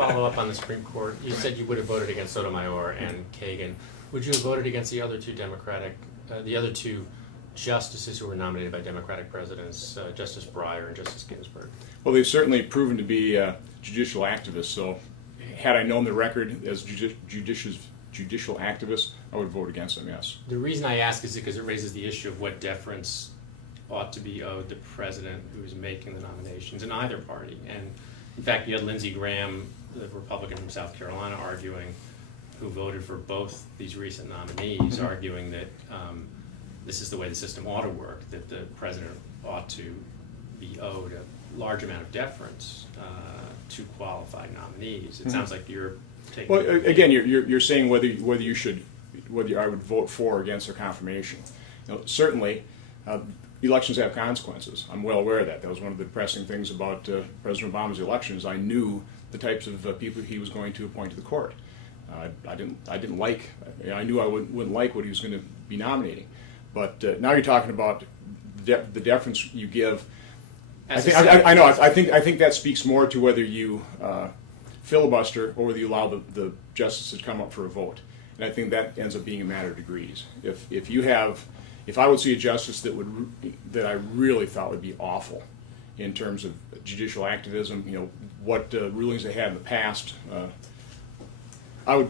follow up on the Supreme Court. You said you would have voted against Sotomayor and Kagan. Would you have voted against the other two justices who were nominated by Democratic presidents, Justice Breyer and Justice Ginsburg? Well, they've certainly proven to be judicial activists, so had I known the record as judicial activists, I would vote against them, yes. The reason I ask is because it raises the issue of what deference ought to be owed the president who is making the nominations in either party. And in fact, you had Lindsey Graham, the Republican from South Carolina, who voted for both these recent nominees, arguing that this is the way the system ought to work, that the president ought to be owed a large amount of deference to qualified nominees. It sounds like you're taking. Well, again, you're saying whether I would vote for or against their confirmation. Certainly, elections have consequences. I'm well aware of that. That was one of the depressing things about President Obama's election is I knew the types of people he was going to appoint to the court. I didn't like. I knew I wouldn't like what he was going to be nominating. But now you're talking about the deference you give. I think that speaks more to whether you filibuster or whether you allow the justices to come up for a vote. And I think that ends up being a matter of degrees. If I would see a justice that I really thought would be awful in terms of judicial activism, what rulings they had in the past, I'd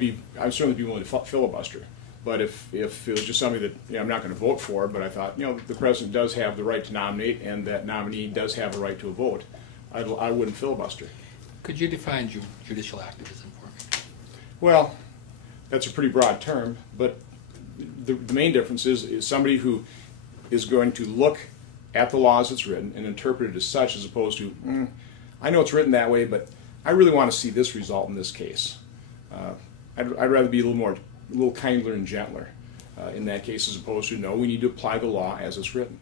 certainly be willing to filibuster. But if it was just somebody that I'm not going to vote for, but I thought the president does have the right to nominate, and that nominee does have a right to a vote, I wouldn't filibuster. Could you define judicial activism for me? Well, that's a pretty broad term, but the main difference is somebody who is going to look at the law as it's written and interpret it as such, as opposed to, I know it's written that way, but I really want to see this result in this case. I'd rather be a little kinder and gentler in that case, as opposed to, no, we need to apply the law as it's written.